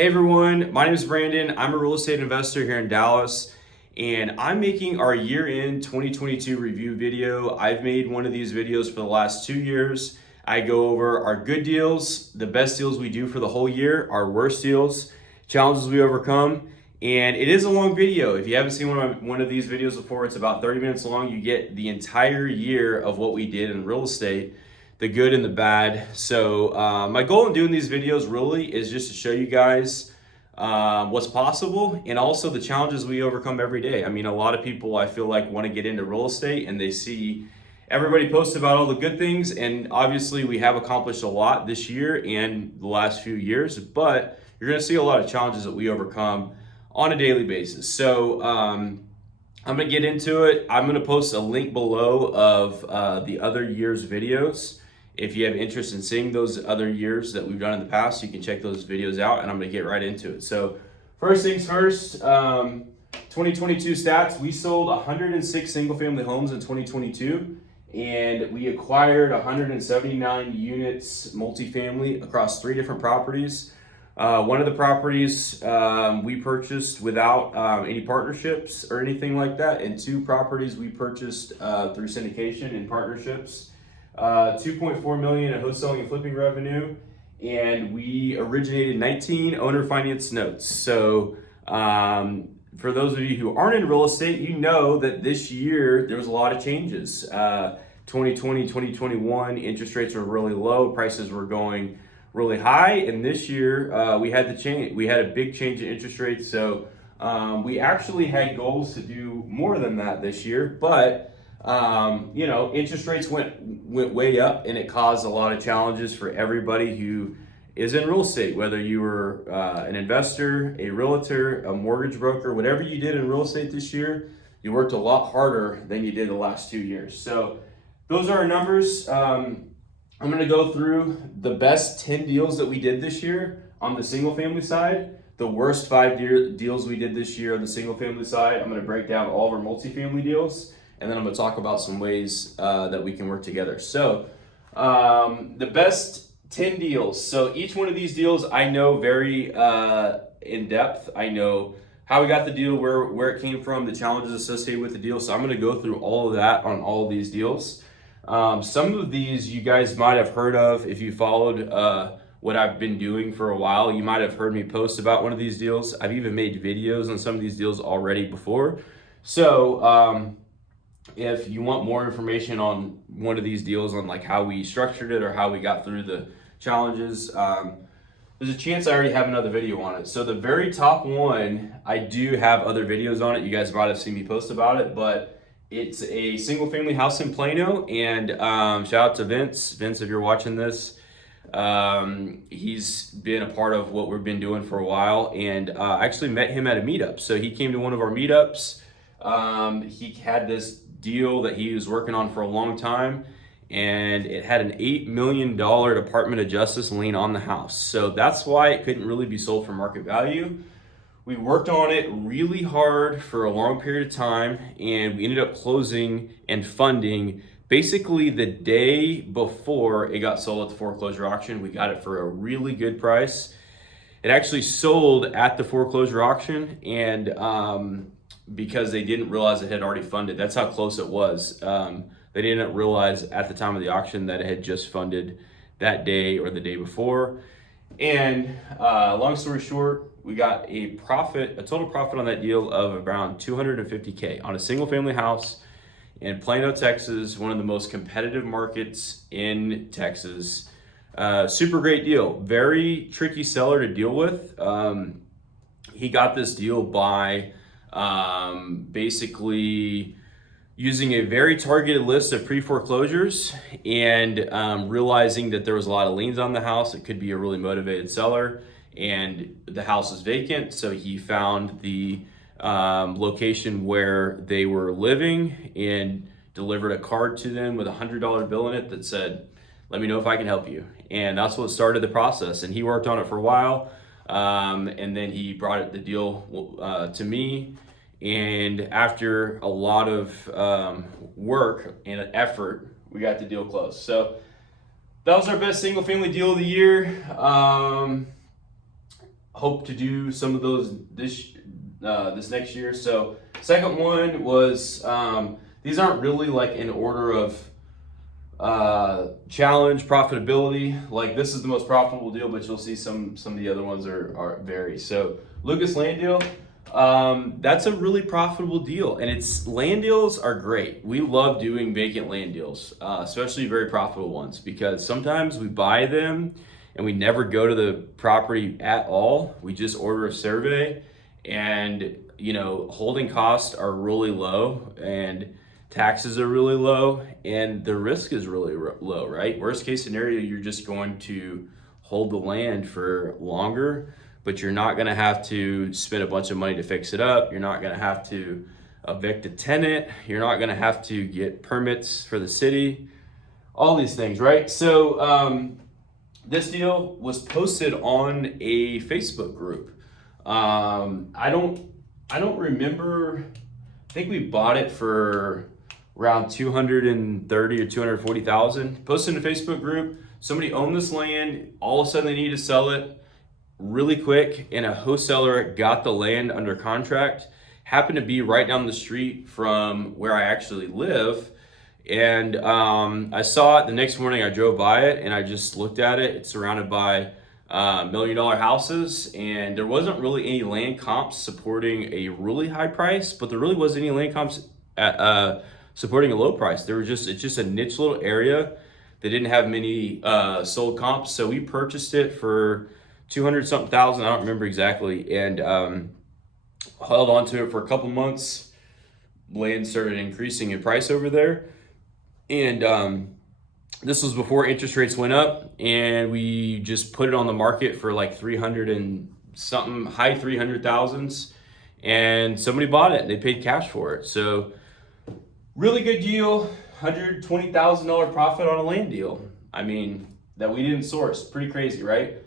Hey everyone, my name is Brandon. I'm a real estate investor here in Dallas, and I'm making our year-end 2022 review video. I've made one of these videos for the last 2 years. I go over our good deals, the best deals we do for the whole year, our worst deals, challenges we overcome, and it is a long video. If you haven't seen one of these videos before, it's about 30 minutes long. You get the entire year of what we did in real estate, the good and the bad. So my goal in doing these videos really is just to show you guys what's possible and also the challenges we overcome every day. I mean, a lot of people I feel like want to get into real estate and they see everybody post about all the good things, and obviously we have accomplished a lot this year and the last few years, but you're going to see a lot of challenges that we overcome on a daily basis. So I'm going to get into it. I'm going to post a link below of the other year's videos. If you have interest in seeing those other years that we've done in the past, you can check those videos out, and I'm going to get right into it. So first things first, 2022 stats. We sold 106 single-family homes in 2022, and we acquired 179 units multifamily across 3 different properties. One of the properties we purchased without any partnerships or anything like that, and 2 properties we purchased through syndication and partnerships. 2.4 million in wholesaling and flipping revenue, and we originated 19 owner finance notes. So for those of you who aren't in real estate, you know that this year there was a lot of changes. 2020, 2021, interest rates were really low, prices were going really high, and this year we had a big change in interest rates. So we actually had goals to do more than that this year, but interest rates went way up, and it caused a lot of challenges for everybody who is in real estate, whether you were an investor, a realtor, a mortgage broker, whatever you did in real estate this year, you worked a lot harder than you did the last 2 years. So those are our numbers. I'm going to go through the best 10 deals that we did this year on the single family side, the worst 5 deals we did this year on the single family side. I'm going to break down all of our multifamily deals, and then I'm going to talk about some ways that we can work together. So the best 10 deals. So each one of these deals I know very in depth. I know how we got the deal, where it came from, the challenges associated with the deal. So I'm going to go through all of that on all of these deals. Some of these you guys might have heard of if you followed what I've been doing for a while. You might have heard me post about one of these deals. I've even made videos on some of these deals already before. So if you want more information on one of these deals, on like how we structured it or how we got through the challenges, there's a chance I already have another video on it. So the very top one, I do have other videos on it. You guys might have seen me post about it, but it's a single family house in Plano, and shout out to Vince. Vince, if you're watching this, he's been a part of what we've been doing for a while, and I actually met him at a meetup. So he came to one of our meetups. He had this deal that he was working on for a long time, and it had an $8 million Department of Justice lien on the house. So that's why it couldn't really be sold for market value. We worked on it really hard for a long period of time, and we ended up closing and funding basically the day before it got sold at the foreclosure auction. We got it for a really good price. It actually sold at the foreclosure auction, and because they didn't realize it had already funded. That's how close it was. They didn't realize at the time of the auction that it had just funded that day or the day before. And long story short, we got a total profit on that deal of around $250K on a single family house in Plano, Texas, one of the most competitive markets in Texas. Super great deal. Very tricky seller to deal with. He got this deal by basically using a very targeted list of pre-foreclosures and realizing that there was a lot of liens on the house. It could be a really motivated seller, and the house is vacant. So he found the location where they were living and delivered a card to them with a $100 bill in it that said, "Let me know if I can help you." And that's what started the process. And he worked on it for a while. And then he brought the deal to me, and after a lot of work and effort, we got the deal closed. So that was our best single family deal of the year. hope to do some of those this next year. So second one was, these aren't really like in order of challenge profitability. Like this is the most profitable deal, but you'll see some of the other ones are vary. So Lucas land deal, that's a really profitable deal, and land deals are great. We love doing vacant land deals, especially very profitable ones, because sometimes we buy them and we never go to the property at all. We just order a survey, and holding costs are really low, and taxes are really low, and the risk is really low, right? Worst case scenario, you're just going to hold the land for longer, but you're not gonna have to spend a bunch of money to fix it up. You're not gonna have to evict a tenant. You're not gonna have to get permits for the city, all these things, right? So this deal was posted on a Facebook group. I don't remember, I think we bought it for around 230 or 240,000. Posted in a Facebook group. Somebody owned this land. All of a sudden they needed to sell it really quick, and a wholesaler got the land under contract. Happened to be right down the street from where I actually live. And I saw it the next morning. I drove by it and I just looked at it. It's surrounded by $1 million houses, and there wasn't really any land comps supporting a really high price, but there really wasn't any land comps at, supporting a low price. It's just a niche little area that didn't have many sold comps. So we purchased it for 200 something thousand. I don't remember exactly, and held on to it for a couple months. Land started increasing in price over there, and this was before interest rates went up, and we just put it on the market for like 300 and something, high 300,000s, and somebody bought it and they paid cash for it. So really good deal, $120,000 profit on a land deal. I mean, that we didn't source. Pretty crazy, right?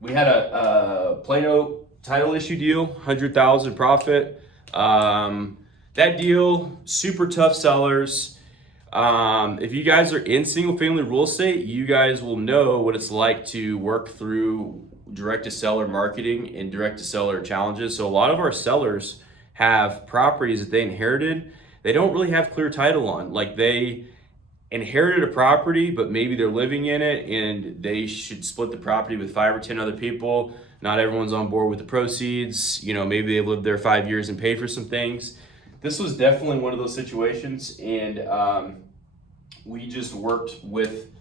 We had a Plano title issue deal, 100,000 profit. That deal, super tough sellers. If you guys are in single family real estate, you guys will know what it's like to work through direct to seller marketing and direct to seller challenges. So a lot of our sellers have properties that they inherited. They don't really have clear title on. Like they inherited a property, but maybe they're living in it and they should split the property with 5 or 10 other people. Not everyone's on board with the proceeds. Maybe they've lived there 5 years and paid for some things. This was definitely one of those situations, and we just worked with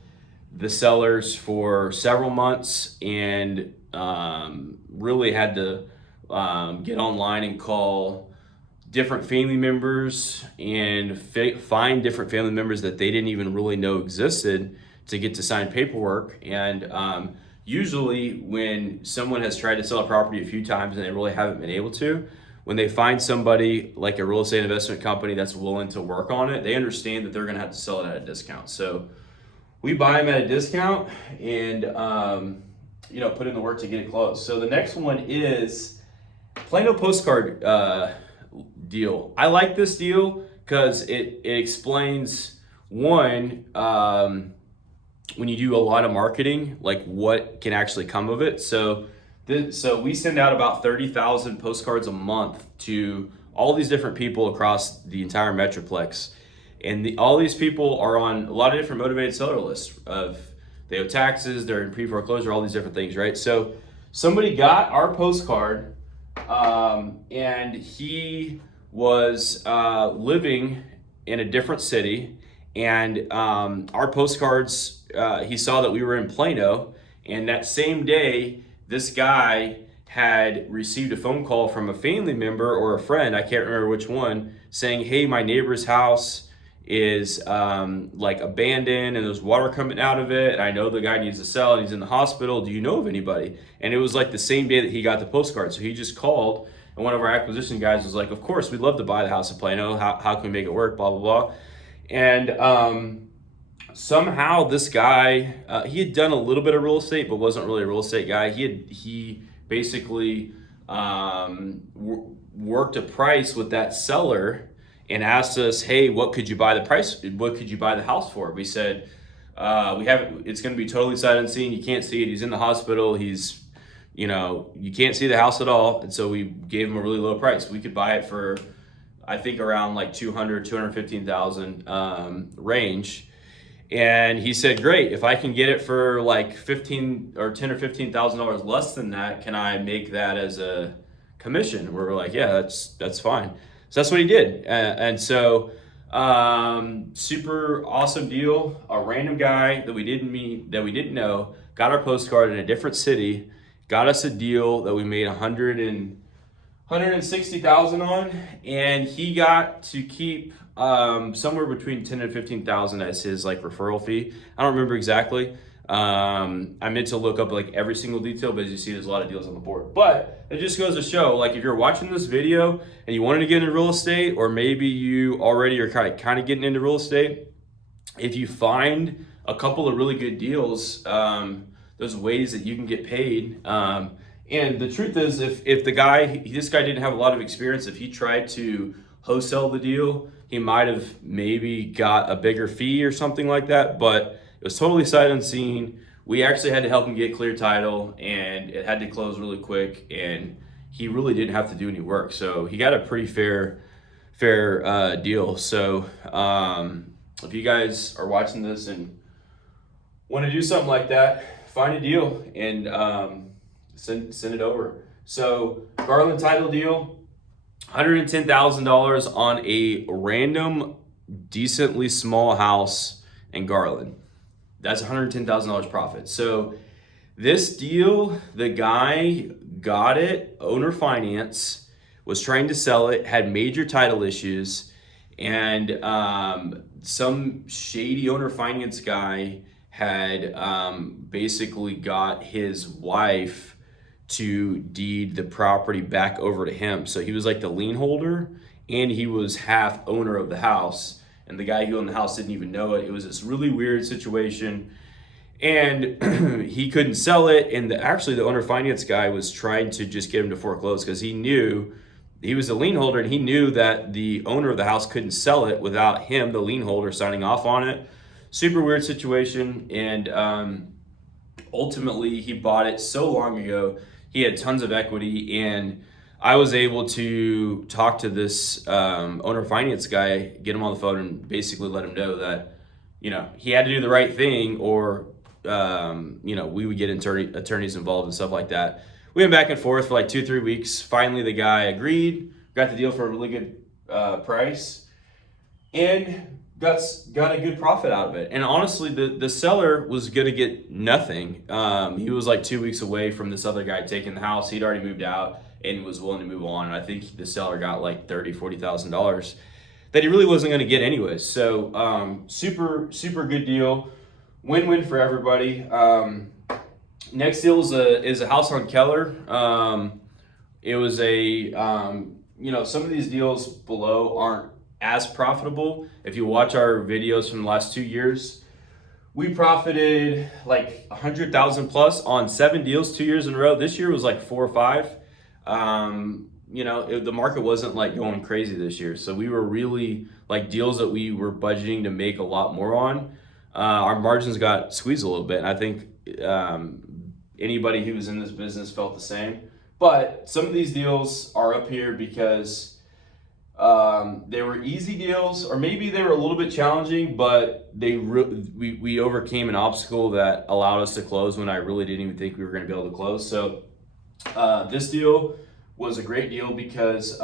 the sellers for several months, and really had to get online and call different family members and find different family members that they didn't even really know existed to get to sign paperwork. And usually when someone has tried to sell a property a few times and they really haven't been able to, when they find somebody like a real estate investment company that's willing to work on it, they understand that they're gonna have to sell it at a discount. So we buy them at a discount and put in the work to get it closed. So the next one is Plano postcard deal. I like this deal because it explains, one, when you do a lot of marketing, like what can actually come of it. So we send out about 30,000 postcards a month to all these different people across the entire Metroplex. And all these people are on a lot of different motivated seller lists. They owe taxes, they're in pre-foreclosure, all these different things, right? So somebody got our postcard, and he was living in a different city. And our postcards, he saw that we were in Plano, and that same day, this guy had received a phone call from a family member or a friend, I can't remember which one, saying, hey, my neighbor's house is like abandoned and there's water coming out of it. And I know the guy needs to sell and he's in the hospital. Do you know of anybody? And it was like the same day that he got the postcard. So he just called, and one of our acquisition guys was like, of course, we'd love to buy the house in Plano. How can we make it work? Blah, blah, blah. And somehow this guy, he had done a little bit of real estate, but wasn't really a real estate guy. He basically worked a price with that seller and asked us, hey, what could you buy the house for? We said, It's going to be totally sight unseen. You can't see it. He's in the hospital. You can't see the house at all. And so we gave him a really low price. We could buy it for, I think, around like 215,000 range. And he said, great, if I can get it for like 15 or 10 or $15,000 less than that, can I make that as a commission? We're like, yeah, that's fine. So that's what he did. And so super awesome deal. A random guy that we didn't meet, that we didn't know, got our postcard in a different city, got us a deal that we made 160,000 on, and he got to keep somewhere between 10 and 15,000 as his like referral fee. I don't remember exactly. I meant to look up like every single detail, but as you see, there's a lot of deals on the board. But it just goes to show, like, if you're watching this video and you wanted to get into real estate, or maybe you already are kind of getting into real estate, if you find a couple of really good deals, there's ways that you can get paid. And the truth is, if this guy didn't have a lot of experience, if he tried to wholesale the deal, he might have maybe got a bigger fee or something like that, but it was totally sight unseen. We actually had to help him get clear title, and it had to close really quick, and he really didn't have to do any work. So he got a pretty fair deal. So if you guys are watching this and want to do something like that, find a deal and send it over. So Garland title deal, $110,000 on a random, decently small house in Garland. That's $110,000 profit. So this deal, the guy got it, owner finance, was trying to sell it, had major title issues, and some shady owner finance guy had basically got his wife to deed the property back over to him. So he was like the lien holder, and he was half owner of the house, and the guy who owned the house didn't even know it. It was this really weird situation, and he couldn't sell it. And actually the owner finance guy was trying to just get him to foreclose, because he knew he was the lien holder, and he knew that the owner of the house couldn't sell it without him, the lien holder, signing off on it. Super weird situation. And ultimately he bought it so long ago. He had tons of equity, and I was able to talk to this owner finance guy, get him on the phone, and basically let him know that, he had to do the right thing, or we would get attorneys involved and stuff like that. We went back and forth for like 2-3 weeks. Finally, the guy agreed, got the deal for a really good price, and got a good profit out of it. And honestly, the seller was gonna get nothing. He was like 2 weeks away from this other guy taking the house. He'd already moved out and was willing to move on. And I think the seller got like $30,000-$40,000 that he really wasn't gonna get anyways. So super good deal, win-win for everybody. Next deal is a house on Keller. It was some of these deals below aren't as profitable. If you watch our videos from the last 2 years, we profited like 100,000 plus on 7 deals 2 years in a row. This year was like 4 or 5. The market wasn't like going crazy this year, so we were really like deals that we were budgeting to make a lot more on. Our margins got squeezed a little bit, and I think anybody who was in this business felt the same. But some of these deals are up here because they were easy deals, or maybe they were a little bit challenging, but we overcame an obstacle that allowed us to close when I really didn't even think we were going to be able to close. So this deal was a great deal because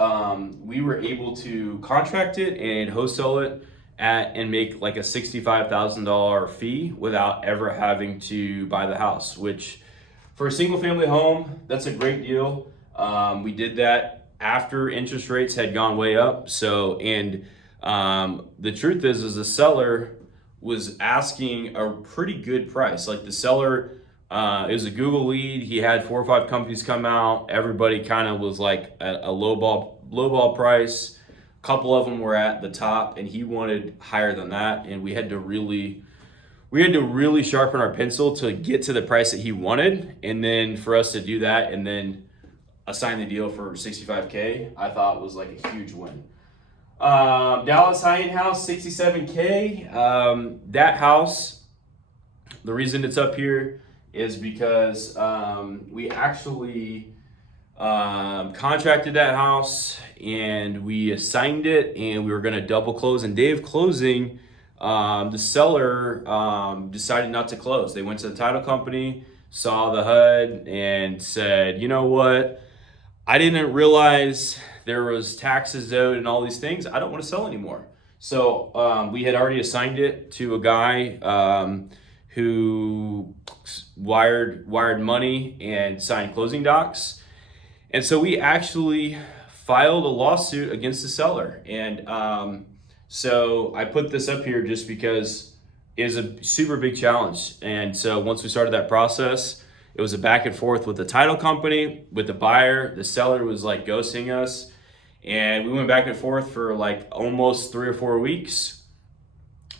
we were able to contract it and wholesale it and make like a $65,000 fee without ever having to buy the house, which for a single family home, that's a great deal. We did that after interest rates had gone way up. So, and the truth is the seller was asking a pretty good price. Like the seller, it was a Google lead. He had 4 or 5 companies come out. Everybody kind of was like at a low ball price. A couple of them were at the top, and he wanted higher than that. And we had to really sharpen our pencil to get to the price that he wanted. And then for us to do that and then assign the deal for $65K, I thought was like a huge win. Dallas high-end house, $67K. That house The reason it's up here is because we actually contracted that house and we assigned it, and we were going to double close. And day of closing, the seller decided not to close. They went to the title company, saw the HUD, and said, you know what? I didn't realize there was taxes owed and all these things. I don't want to sell anymore. So we had already assigned it to a guy who wired money and signed closing docs. And so we actually filed a lawsuit against the seller. And so I put this up here just because it is a super big challenge. And so once we started that process, it was a back and forth with the title company, with the buyer. The seller was like ghosting us. And we went back and forth for like almost 3 or 4 weeks.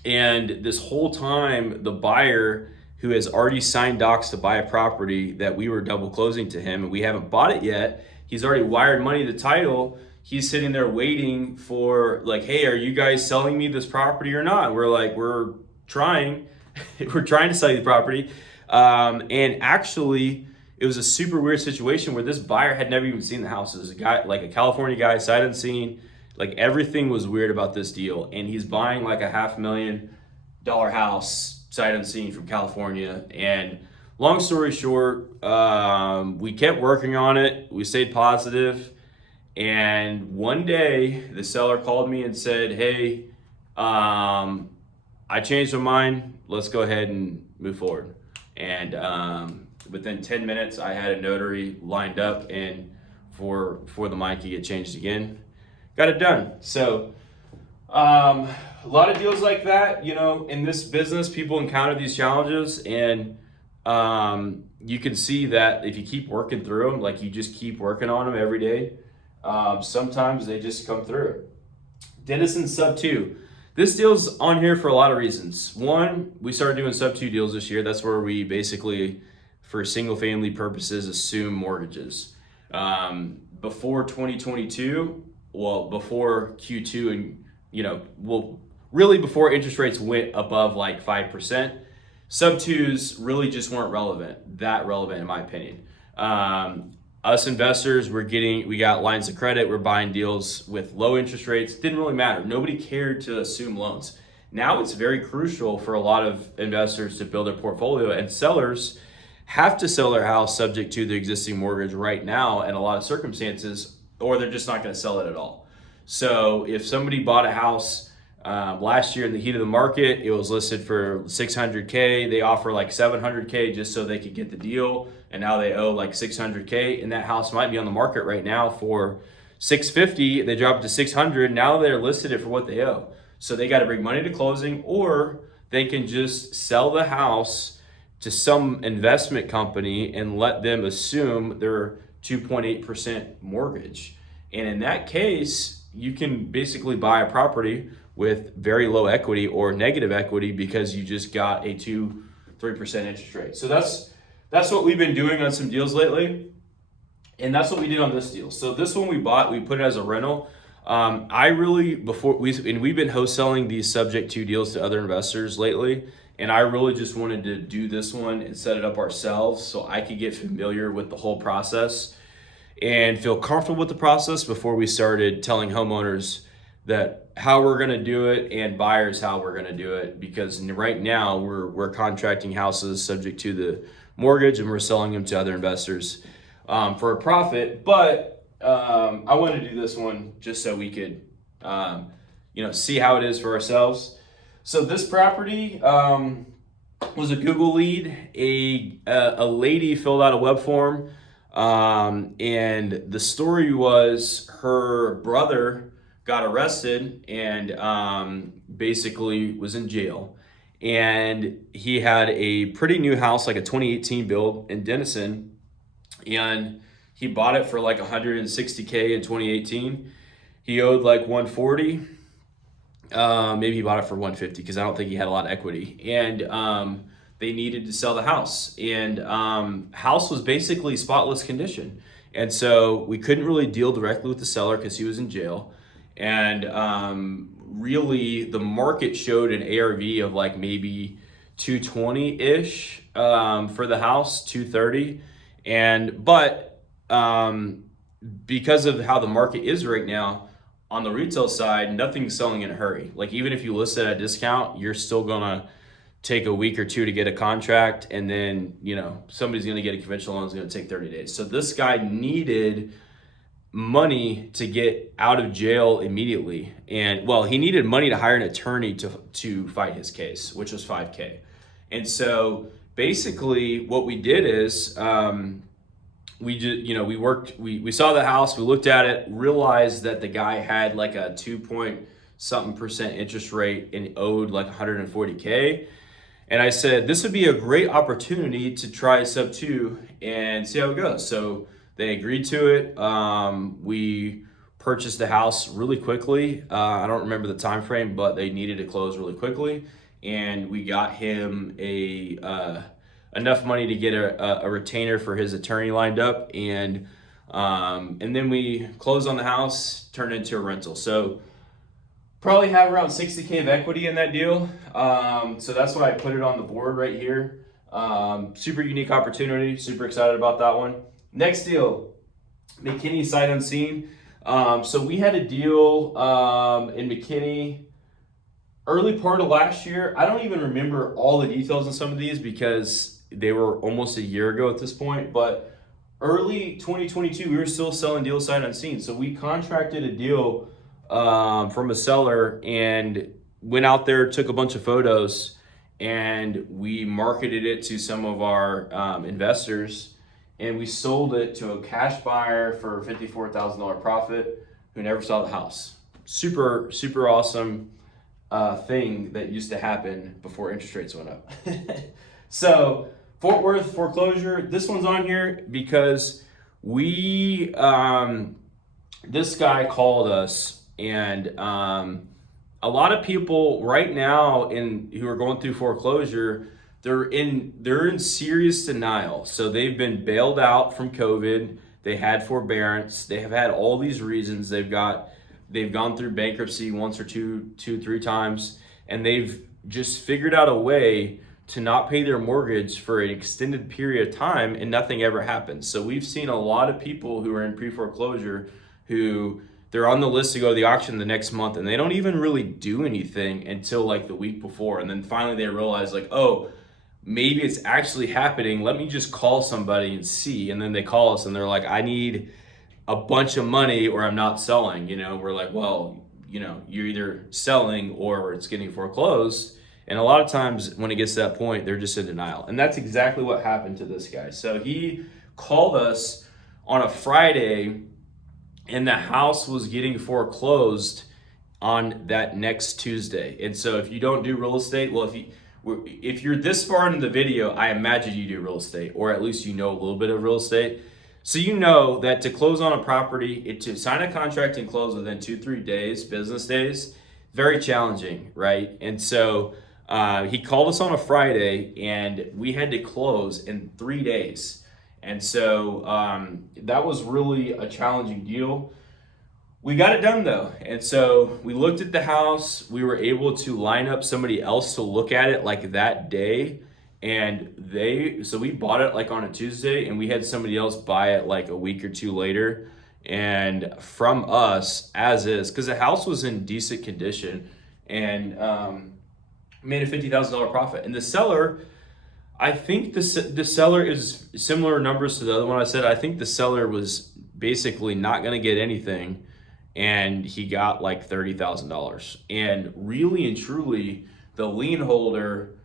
And this whole time, the buyer, who has already signed docs to buy a property that we were double closing to him, and we haven't bought it yet, he's already wired money to title. He's sitting there waiting for like, hey, are you guys selling me this property or not? We're like, we're trying. We're trying to sell you the property. And actually, it was a super weird situation where this buyer had never even seen the house. It was a guy, like a California guy, sight unseen. Like everything was weird about this deal. And he's buying like a $500,000 house, sight unseen, from California. And long story short, we kept working on it. We stayed positive. And one day the seller called me and said, hey, I changed my mind. Let's go ahead and move forward. And within 10 minutes, I had a notary lined up, and before the mic could get changed again, got it done. So a lot of deals like that, you know, in this business, people encounter these challenges, and you can see that if you keep working through them, like you just keep working on them every day, sometimes they just come through. Denison sub 2. This deal's on here for a lot of reasons. One, we started doing sub 2 deals this year. That's where we basically, for single family purposes, assume mortgages. Before 2022, well, before Q2, and you know, well, really before interest rates went above like 5%, sub 2s really just weren't that relevant in my opinion. Us investors, we got lines of credit, we're buying deals with low interest rates. Didn't really matter. Nobody cared to assume loans. Now it's very crucial for a lot of investors to build their portfolio, and sellers have to sell their house subject to the existing mortgage right now in a lot of circumstances, or they're just not going to sell it at all. So if somebody bought a house last year in the heat of the market, it was listed for $600K. They offer like $700K just so they could get the deal, and now they owe like $600K, and that house might be on the market right now for $650. They drop it to $600. Now they're listed it for what they owe. So they got to bring money to closing, or they can just sell the house to some investment company and let them assume their 2.8% mortgage. And in that case, you can basically buy a property with very low equity or negative equity because you just got a 2-3% interest rate. So that's what we've been doing on some deals lately. And that's what we did on this deal. So this one we bought, we put it as a rental. We've been wholesaling these subject to deals to other investors lately. And I really just wanted to do this one and set it up ourselves so I could get familiar with the whole process and feel comfortable with the process before we started telling homeowners that how we're going to do it and buyers how we're going to do it. Because right now we're contracting houses subject to the mortgage, and we're selling them to other investors for a profit. But I wanted to do this one just so we could see how it is for ourselves. So this property was a Google lead. A lady filled out a web form, and the story was her brother got arrested and basically was in jail. And he had a pretty new house, like a 2018 build in Denison, and he bought it for like $160K in 2018. He owed like $140. Maybe he bought it for $150 because I don't think he had a lot of equity. And they needed to sell the house, and house was basically spotless condition. And so we couldn't really deal directly with the seller because he was in jail. And really the market showed an ARV of like maybe 220-ish for the house, 230. But because of how the market is right now, on the retail side, nothing's selling in a hurry. Like even if you list it at a discount, you're still gonna take a week or two to get a contract, and then somebody's gonna get a conventional loan, it's gonna take 30 days. So this guy needed money to get out of jail immediately, and well, he needed money to hire an attorney to fight his case, which was $5K. And so basically what we did is we just we worked, we saw the house, we looked at it, realized that the guy had like a 2 point something percent interest rate and owed like 140K. And I said, this would be a great opportunity to try sub 2 and see how it goes. So they agreed to it. We purchased the house really quickly. I don't remember the time frame, but they needed to close really quickly. And we got him enough money to get a retainer for his attorney lined up. And then we closed on the house, turned it into a rental. So probably have around 60K of equity in that deal. So that's why I put it on the board right here. Super unique opportunity, super excited about that one. Next deal, McKinney sight unseen. So we had a deal in McKinney early part of last year. I don't even remember all the details on some of these because they were almost a year ago at this point, but early 2022, we were still selling deal sight unseen. So we contracted a deal from a seller and went out there, took a bunch of photos, and we marketed it to some of our investors, and we sold it to a cash buyer for $54,000 profit who never saw the house. Super, super awesome thing that used to happen before interest rates went up. So Fort Worth foreclosure, this one's on here because we, this guy called us, and a lot of people right now who are going through foreclosure, they're in serious denial. So they've been bailed out from COVID. They had forbearance. They have had all these reasons. They've gone through bankruptcy once or two, three times, and they've just figured out a way to not pay their mortgage for an extended period of time, and nothing ever happens. So we've seen a lot of people who are in pre-foreclosure who they're on the list to go to the auction the next month, and they don't even really do anything until like the week before. And then finally they realize like, oh, maybe it's actually happening. Let me just call somebody and see. And then they call us and they're like, I need a bunch of money or I'm not selling. We're like, well, you're either selling or it's getting foreclosed. And a lot of times when it gets to that point, they're just in denial. And that's exactly what happened to this guy. So he called us on a Friday, and the house was getting foreclosed on that next Tuesday. And so if you don't do real estate, well, if you're this far into the video, I imagine you do real estate, or at least you know a little bit of real estate. So you know that to close on a property, to sign a contract and close within 2-3 days, business days, very challenging, right? And so he called us on a Friday, and we had to close in 3 days. And so that was really a challenging deal. We got it done though. And so we looked at the house. We were able to line up somebody else to look at it like that day. And so we bought it like on a Tuesday, and we had somebody else buy it like a week or two later. And from us as is, because the house was in decent condition, and made a $50,000 profit. And the seller, I think the seller is similar numbers to the other one I said. I think the seller was basically not going to get anything, and he got like $30,000. And really and truly, the lien holder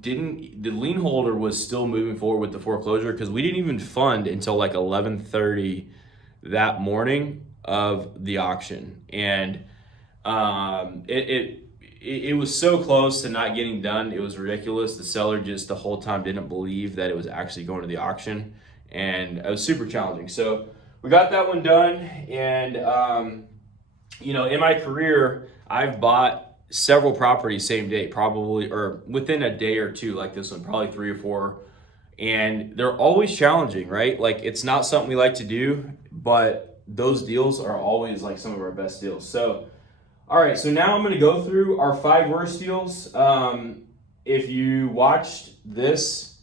the lien holder was still moving forward with the foreclosure, because we didn't even fund until like 11:30 that morning of the auction. And it was so close to not getting done. It was ridiculous. The seller just the whole time didn't believe that it was actually going to the auction, and it was super challenging. So we got that one done. And in my career, I've bought several properties same day, probably, or within a day or two, like this one, probably 3 or 4. And they're always challenging, right? Like it's not something we like to do, but those deals are always like some of our best deals. So all right, so now I'm going to go through our 5 worst deals. if you watched this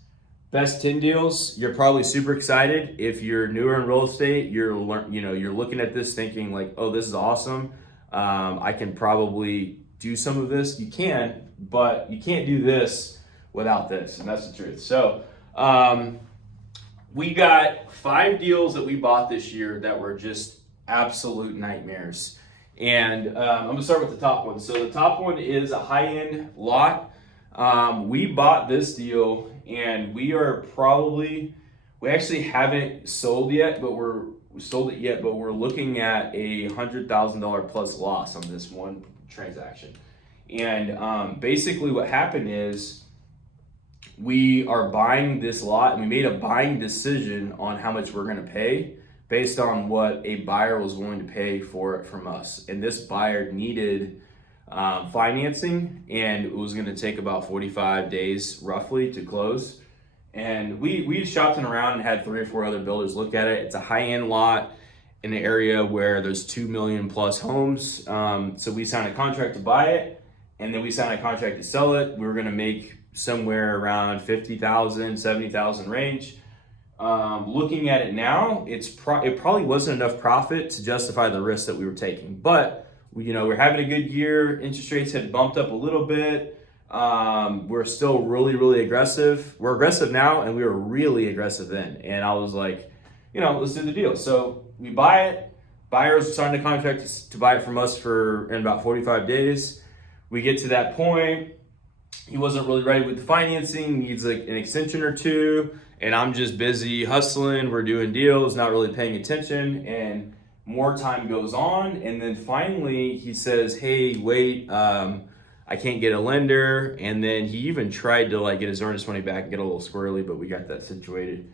best 10 deals, you're probably super excited. If you're newer in real estate, you're looking at this thinking like, oh, this is awesome. I can probably do some of this. You can, but you can't do this without this, and that's the truth. So we got 5 deals that we bought this year that were just absolute nightmares. And I'm gonna start with the top one. So the top one is a high-end lot. We bought this deal, and we actually haven't sold yet, but we're looking at a $100,000 plus loss on this one transaction. And basically what happened is we are buying this lot, and we made a buying decision on how much we're gonna pay based on what a buyer was willing to pay for it from us. And this buyer needed financing, and it was gonna take about 45 days roughly to close. And we shopped around and had 3 or 4 other builders look at it. It's a high-end lot in an area where there's 2 million plus homes. So we signed a contract to buy it, and then we signed a contract to sell it. We were gonna make somewhere around 50,000, 70,000 range. Looking at it now, it probably wasn't enough profit to justify the risk that we were taking. But we're having a good year. Interest rates had bumped up a little bit. We're still really, really aggressive. We're aggressive now, and we were really aggressive then. And I was like, let's do the deal. So we buy it. Buyers signed a contract to buy it from us in about 45 days. We get to that point. He wasn't really ready with the financing, needs like an extension or two, and I'm just busy hustling. We're doing deals, not really paying attention, and more time goes on. And then finally he says, hey, wait, I can't get a lender. And then he even tried to get his earnest money back and get a little squirrely, but we got that situated.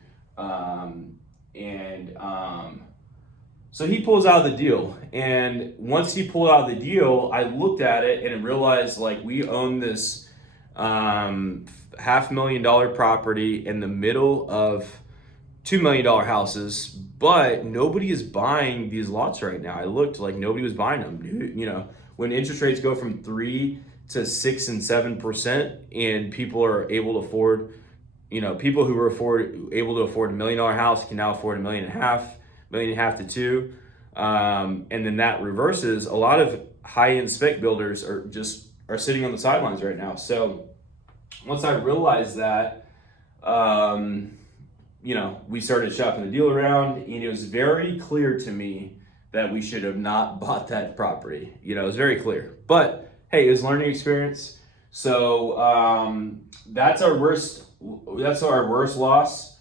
So he pulls out of the deal. And once he pulled out of the deal, I looked at it and realized we own this $500,000 property in the middle of $2 million houses, but nobody is buying these lots right now. I looked, nobody was buying them. When interest rates go from 3 to 6 and 7%, and people are able to afford, people who were able to afford $1 million house can now afford $1.5 million to 2. And then that reverses. A lot of high-end spec builders are sitting on the sidelines right now. So once I realized that, we started shopping the deal around, and it was very clear to me that we should have not bought that property. It was very clear. But hey, it was a learning experience. So that's our worst loss.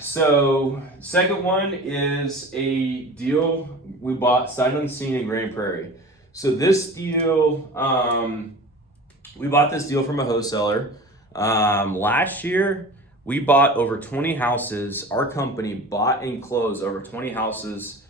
So second one is a deal we bought sight unseen in Grand Prairie. So this deal, we bought this deal from a wholesaler. Last year, we bought over 20 houses. Our company bought and closed over 20 houses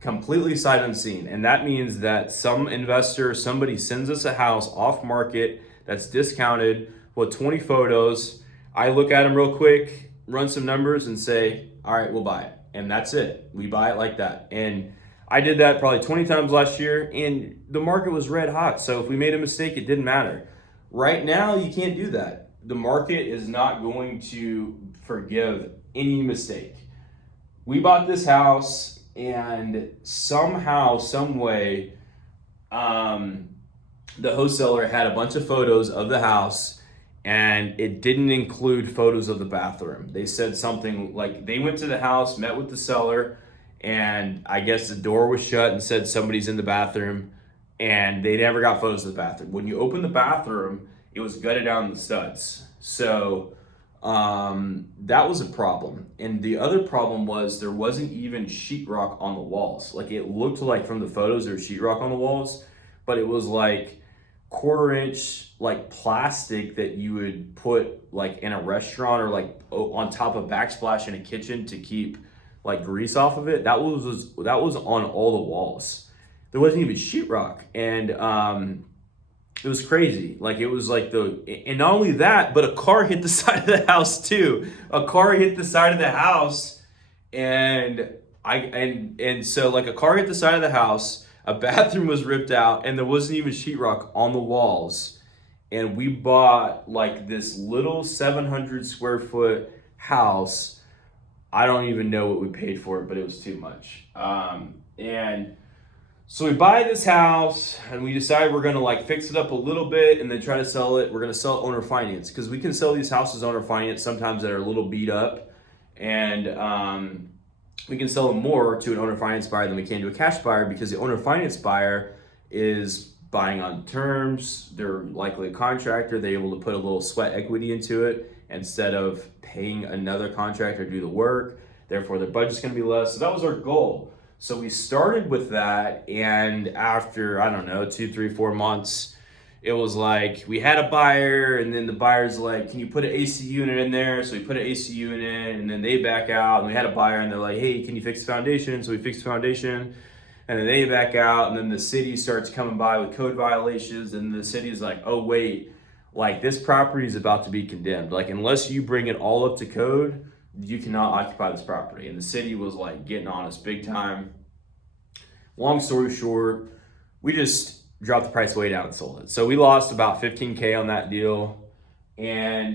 completely sight unseen. And that means that some investor, somebody sends us a house off market that's discounted with 20 photos. I look at them real quick, run some numbers, and say, all right, we'll buy it. And that's it. We buy it like that. And I did that probably 20 times last year, and the market was red hot. So if we made a mistake, it didn't matter. Right now, you can't do that. The market is not going to forgive any mistake. We bought this house, and somehow, some way, the wholesaler had a bunch of photos of the house, and it didn't include photos of the bathroom. They said something like they went to the house, met with the seller, and I guess the door was shut and said somebody's in the bathroom, and they never got photos of the bathroom. When you open the bathroom, it was gutted out in the studs. So that was a problem. And the other problem was there wasn't even sheetrock on the walls. It looked like from the photos there was sheetrock on the walls, but it was 1/4-inch plastic that you would put in a restaurant or on top of backsplash in a kitchen to keep grease off of it. That was on all the walls. There wasn't even sheetrock, and it was crazy. And not only that, but a car hit the side of the house too. A car hit the side of the house, and so a car hit the side of the house. A bathroom was ripped out, and there wasn't even sheetrock on the walls. and we bought like this little 700 square foot house. I don't even know what we paid for it, but it was too much. And so we buy this house and we decide we're gonna like fix it up a little bit and then try to sell it. We're gonna sell it owner finance because we can sell these houses owner finance sometimes that are a little beat up, and we can sell them more to an owner finance buyer than we can to a cash buyer because the owner finance buyer is buying on terms. They're likely a contractor. They're able to put a little sweat equity into it instead of paying another contractor to do the work. Therefore, their budget's gonna be less. So that was our goal. So we started with that, and after, I don't know, 2, 3, 4 months, it was like we had a buyer, and then the buyer's like, can you put an AC unit in there? So we put an AC unit in, and then they back out, and we had a buyer, and they're like, hey, can you fix the foundation? So we fixed the foundation, and then they back out, and then the city starts coming by with code violations, and the city's like, oh, wait, like this property is about to be condemned. Like, unless you bring it all up to code, you cannot occupy this property. And the city was like getting on us big time. Long story short, we just dropped the price way down and sold it. So we lost about 15K on that deal. And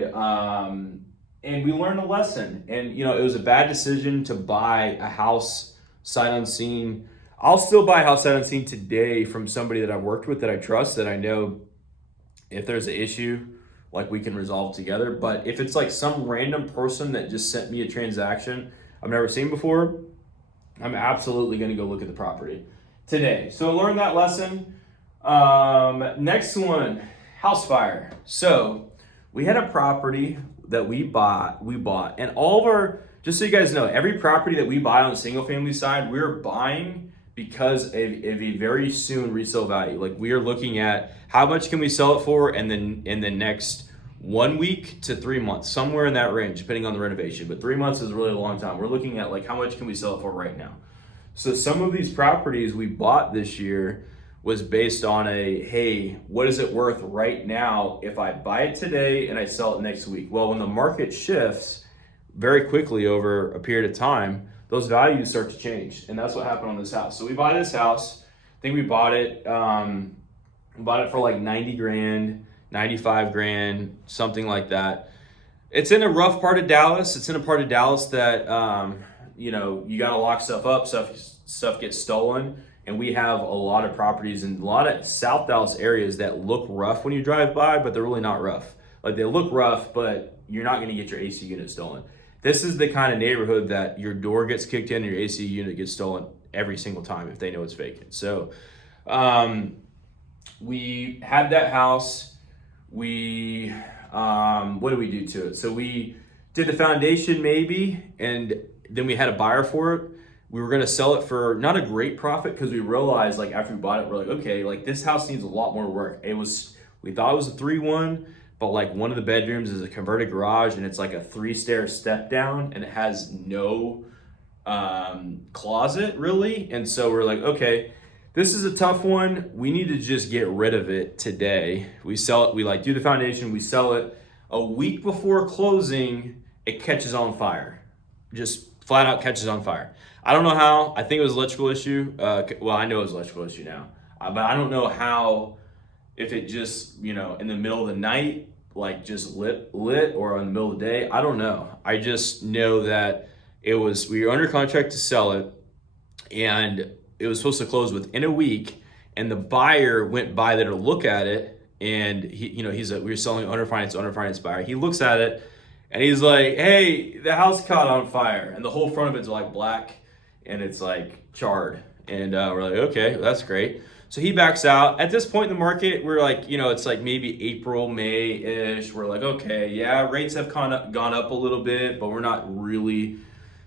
we learned a lesson. And it was a bad decision to buy a house sight unseen. I'll still buy a house sight unseen today from somebody that I've worked with, that I trust, that I know if there's an issue, like we can resolve together. But if it's like some random person that just sent me a transaction I've never seen before, I'm absolutely gonna go look at the property today. So I learned that lesson. Next one, house fire. So we had a property that we bought, and all of our, just so you guys know, every property that we buy on the single family side, we're buying because of a very soon resale value. Like, we are looking at how much can we sell it for, and then in the next 1 week to 3 months, somewhere in that range, depending on the renovation. But 3 months is really a long time. We're looking at like, how much can we sell it for right now? So some of these properties we bought this year was based on hey, what is it worth right now if I buy it today and I sell it next week? Well, when the market shifts very quickly over a period of time, those values start to change. And that's what happened on this house. So we buy this house. I think we bought it for like 90 grand, 95 grand, something like that. It's in a rough part of Dallas. It's in a part of Dallas that, you got to lock stuff up, stuff gets stolen. And we have a lot of properties in a lot of South Dallas areas that look rough when you drive by, but they're really not rough. Like, they look rough, but you're not going to get your AC unit stolen. This is the kind of neighborhood that your door gets kicked in and your AC unit gets stolen every single time if they know it's vacant. So we had that house. We, what did we do to it? So we did the foundation maybe, and then we had a buyer for it. We were gonna sell it for not a great profit because we realized, like, after we bought it, we're like, okay, like this house needs a lot more work. We thought it was a 3-1, but like one of the bedrooms is a converted garage, and it's like a 3-stair step down, and it has no closet really. And so we're like, okay, this is a tough one. We need to just get rid of it today. We sell it, we like do the foundation, we sell it. A week before closing, it catches on fire. Just flat out catches on fire. I don't know how. I think it was an electrical issue. Well, I know it was an electrical issue now. But I don't know how, if it just, in the middle of the night, like just lit, or in the middle of the day. I don't know. I just know that we were under contract to sell it, and it was supposed to close within a week, and the buyer went by there to look at it, and we were selling owner finance buyer. He looks at it, and he's like, hey, the house caught on fire, and the whole front of it's like black, and it's like charred. And we're like, okay, that's great. So he backs out. At this point in the market, we're like, it's like maybe April, May-ish. We're like, okay, yeah, rates have gone up a little bit, but we're not really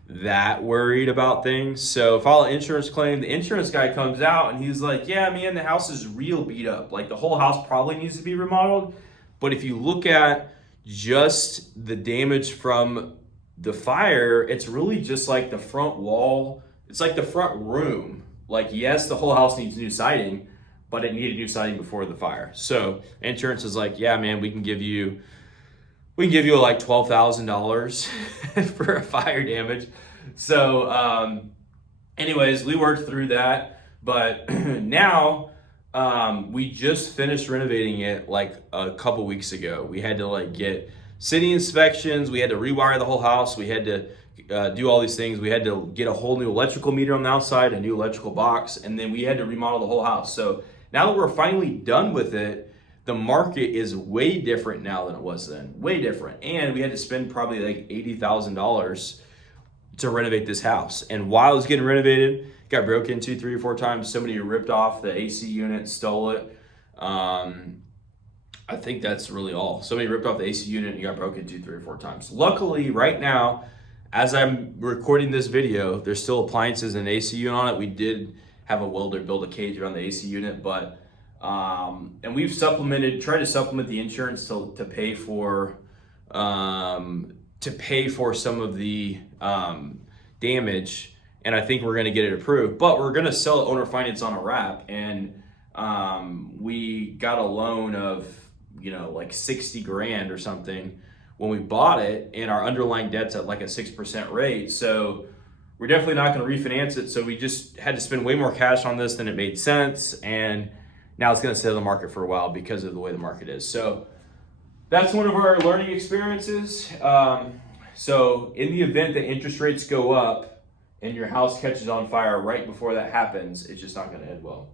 that worried about things. So file an insurance claim. The insurance guy comes out and he's like, yeah, man, the house is real beat up. Like, the whole house probably needs to be remodeled. But if you look at just the damage from the fire, it's really just like the front wall. It's like the front room. Like, yes, the whole house needs new siding, but it needed new siding before the fire. So insurance is like, yeah, man, we can give you like $12,000 for a fire damage. So anyways, we worked through that. But now We just finished renovating it like a couple weeks ago. We had to like get city inspections. We had to rewire the whole house. We had to do all these things. We had to get a whole new electrical meter on the outside, a new electrical box, and then we had to remodel the whole house. So now that we're finally done with it, the market is way different now than it was then. Way different. And we had to spend probably like $80,000 to renovate this house. And while it was getting renovated, got broke into 3 or 4 times. Somebody ripped off the AC unit, stole it. I think that's really all. Somebody ripped off the AC unit and got broken into 3 or 4 times. Luckily, right now, as I'm recording this video, there's still appliances and AC unit on it. We did have a welder build a cage around the AC unit, but and we've tried to supplement the insurance to pay for some of the damage, and I think we're going to get it approved. But we're going to sell owner finance on a wrap, and we got a loan of like 60 grand or something when we bought it, and our underlying debt's at like a 6% rate. So we're definitely not going to refinance it. So we just had to spend way more cash on this than it made sense, and now it's going to stay on the market for a while because of the way the market is. So that's one of our learning experiences. So in the event that interest rates go up and your house catches on fire right before that happens, it's just not going to end well.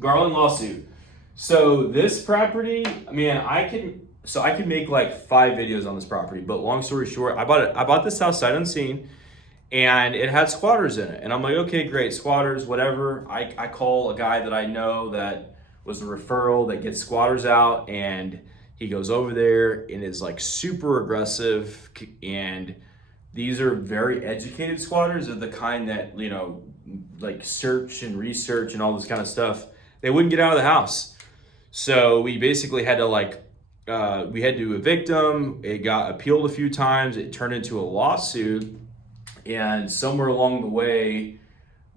Garland lawsuit. So this property, I can make like 5 videos on this property, but long story short, I bought this house sight unseen, and it had squatters in it. And I'm like, okay, great, squatters, whatever. I call a guy that I know that was a referral that gets squatters out, and he goes over there and is like super aggressive. And these are very educated squatters, of the kind that, like search and research and all this kind of stuff. They wouldn't get out of the house. So we basically had to we had to evict them. It got appealed a few times. It turned into a lawsuit. And somewhere along the way,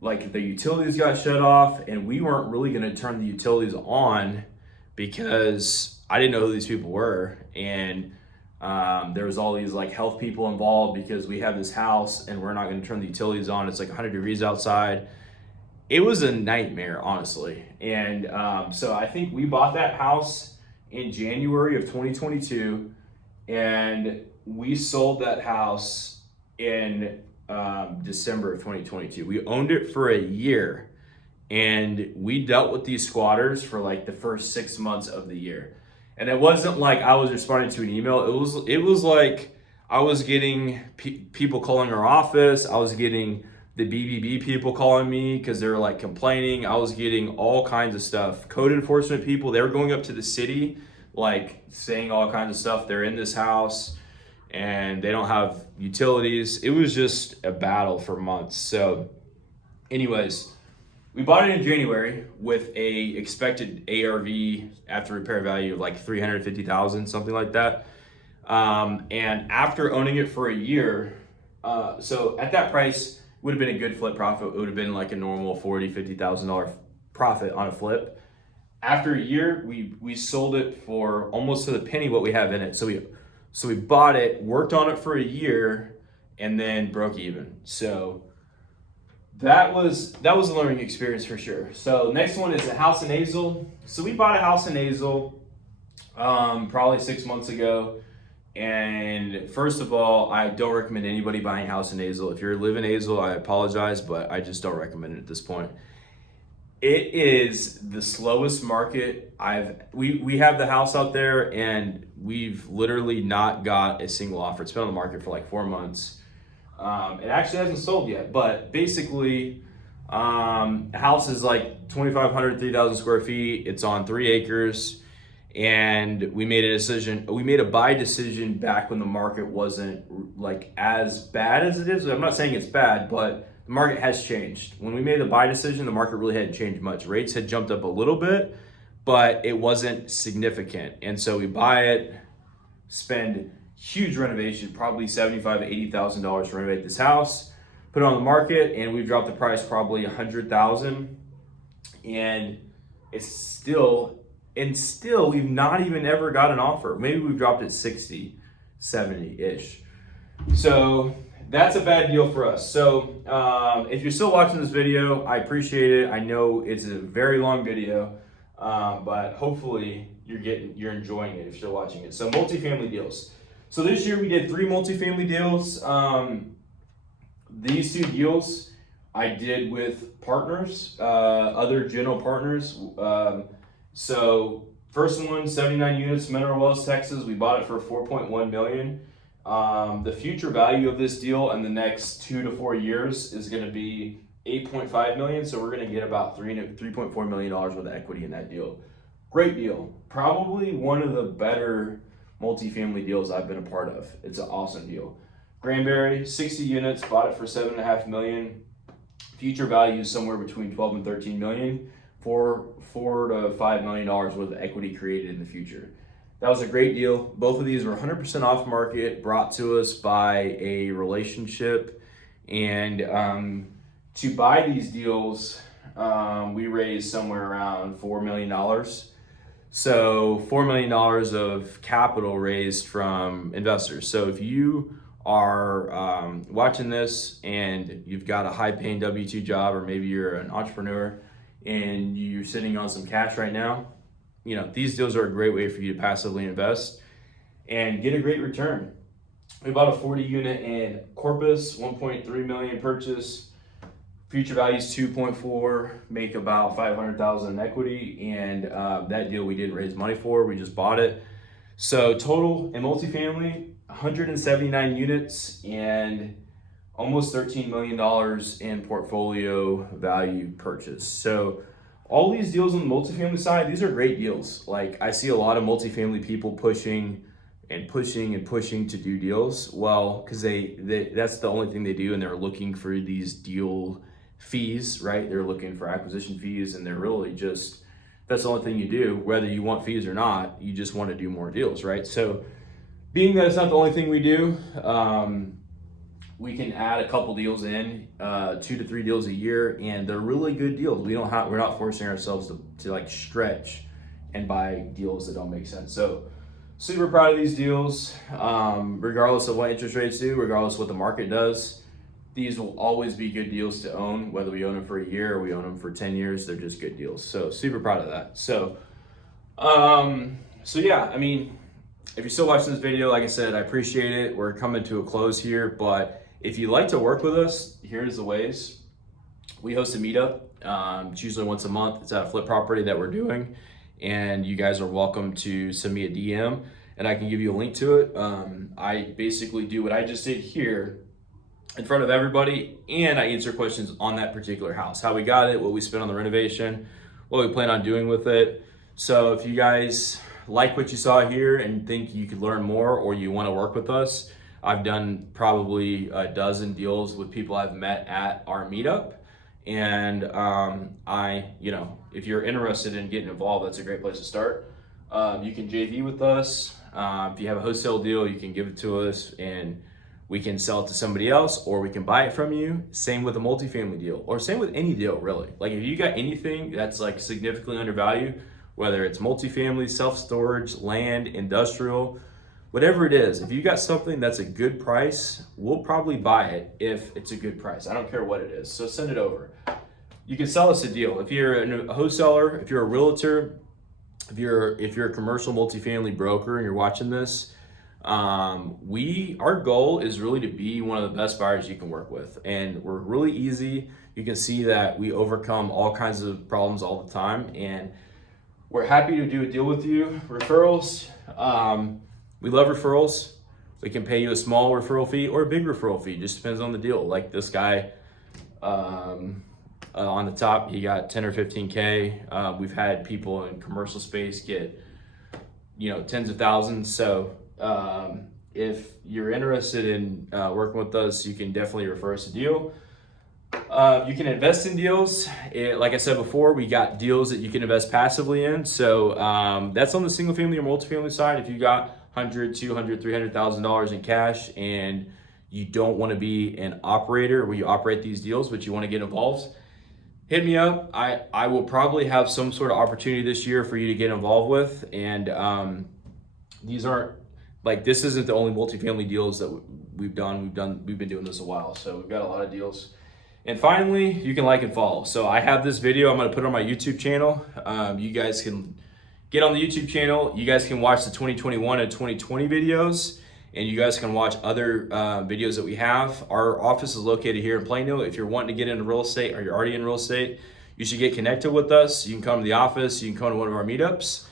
like the utilities got shut off, and we weren't really going to turn the utilities on because I didn't know who these people were. And there was all these like health people involved because we have this house and we're not going to turn the utilities on. It's like 100 degrees outside. It was a nightmare, honestly. And so I think we bought that house in January of 2022, and we sold that house in December of 2022. We owned it for a year, and we dealt with these squatters for like the first 6 months of the year. And it wasn't like I was responding to an email. It was like I was getting people calling our office. I was getting the BBB people calling me because they were like complaining. I was getting all kinds of stuff. Code enforcement people, they were going up to the city, like saying all kinds of stuff. They're in this house and they don't have utilities. It was just a battle for months. So anyways, we bought it in January with a expected ARV after repair value of like $350,000, something like that. And after owning it for a year, so at that price, would have been a good flip profit. It would have been like a normal $40,000, $50,000 profit on a flip. After a year, we sold it for almost to the penny what we have in it. So we bought it, worked on it for a year, and then broke even. So that was a learning experience for sure. So next one is a house in Azle. So we bought a house in Azle probably 6 months ago. And first of all, I don't recommend anybody buying a house in Azle. If you're living in Azle, I apologize, but I just don't recommend it at this point. It is the slowest market we have the house out there, and we've literally not got a single offer. It's been on the market for like 4 months. It actually hasn't sold yet, but basically, the house is like 2,500, 3,000 square feet. It's on 3 acres. And we made a buy decision back when the market wasn't like as bad as it is. I'm not saying it's bad, but the market has changed. When we made the buy decision, the market really hadn't changed much. Rates had jumped up a little bit, but it wasn't significant. And so we buy it, spend huge renovation, probably $75,000 to $80,000 to renovate this house, put it on the market, and we've dropped the price probably $100,000. And it's still we've not even ever got an offer. Maybe we've dropped it 60, 70-ish. So that's a bad deal for us. So if you're still watching this video, I appreciate it. I know it's a very long video. but hopefully you're enjoying it if you're watching it. So multifamily deals. So this year we did 3 multifamily deals. These 2 deals I did with partners, other general partners. So first one, 79 units, Mineral Wells, Texas. We bought it for $4.1 million. The future value of this deal in the next 2 to 4 years is going to be $8.5 million. So we're going to get about $3.4 million worth of equity in that deal. Great deal. Probably one of the better multifamily deals I've been a part of. It's an awesome deal. Granbury, 60 units, bought it for $7.5 million. Future value is somewhere between 12 and 13 million. $4 to $5 million worth of equity created in the future. That was a great deal. Both of these were 100% off market, brought to us by a relationship. And to buy these deals, we raised somewhere around $4 million. So $4 million of capital raised from investors. So if you are watching this and you've got a high paying W-2 job, or maybe you're an entrepreneur and you're sitting on some cash right now, you know, these deals are a great way for you to passively invest and get a great return. We bought a 40 unit in Corpus, 1.3 million purchase. Future value is 2.4, make about 500,000 in equity, and that deal we didn't raise money for, we just bought it. So total in multifamily, 179 units and almost $13 million in portfolio value purchase. So all these deals on the multifamily side, these are great deals. Like, I see a lot of multifamily people pushing to do deals. Well, because that's the only thing they do, and they're looking for these deal fees, right? They're looking for acquisition fees, and they're really just, that's the only thing you do, whether you want fees or not. You just want to do more deals, right? So being that it's not the only thing we do, we can add a couple deals in, 2 to 3 deals a year, and they're really good deals. We're not forcing ourselves to like stretch and buy deals that don't make sense. So super proud of these deals, regardless of what interest rates do, regardless of what the market does. These will always be good deals to own, whether we own them for a year or we own them for 10 years, they're just good deals. So super proud of that. So yeah, I mean, if you're still watching this video, like I said, I appreciate it. We're coming to a close here, but if you'd like to work with us, here's the ways. We host a meetup. It's usually once a month. It's at a flip property that we're doing, and you guys are welcome to send me a DM, and I can give you a link to it. I basically do what I just did here in front of everybody, and I answer questions on that particular house, how we got it, what we spent on the renovation, what we plan on doing with it. So if you guys like what you saw here and think you could learn more, or you want to work with us, I've done probably a dozen deals with people I've met at our meetup. And if you're interested in getting involved, that's a great place to start. You can JV with us. If you have a wholesale deal, you can give it to us and we can sell it to somebody else, or we can buy it from you. Same with a multifamily deal, or same with any deal, really. Like, if you got anything that's like significantly undervalued, whether it's multifamily, self-storage, land, industrial, whatever it is, if you got something that's a good price, we'll probably buy it if it's a good price. I don't care what it is. So send it over. You can sell us a deal. If you're a wholesaler, if you're a realtor, if you're a commercial multifamily broker and you're watching this, our goal is really to be one of the best buyers you can work with. And we're really easy. You can see that we overcome all kinds of problems all the time, and we're happy to do a deal with you. Referrals, we love referrals. We can pay you a small referral fee or a big referral fee, just depends on the deal. Like this guy on the top, he got 10 or 15K. We've had people in commercial space get, tens of thousands. So if you're interested in working with us, you can definitely refer us a deal. You can invest in deals. Like I said before, we got deals that you can invest passively in. So that's on the single family or multifamily side. If you got $100,000, $200,000, $300,000 in cash and you don't want to be an operator where you operate these deals, but you want to get involved, hit me up. I will probably have some sort of opportunity this year for you to get involved with. And this isn't the only multifamily deals that we've done. We've been doing this a while, so we've got a lot of deals. And finally, you can like and follow. So I have this video, I'm gonna put it on my YouTube channel. You guys can get on the YouTube channel. You guys can watch the 2021 and 2020 videos, and you guys can watch other videos that we have. Our office is located here in Plano. If you're wanting to get into real estate or you're already in real estate, you should get connected with us. You can come to the office, you can come to one of our meetups,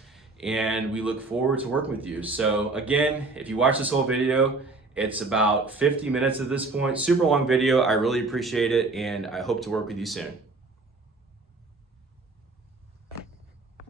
and we look forward to working with you. So again, if you watch this whole video, it's about 50 minutes at this point. Super long video. I really appreciate it, and I hope to work with you soon.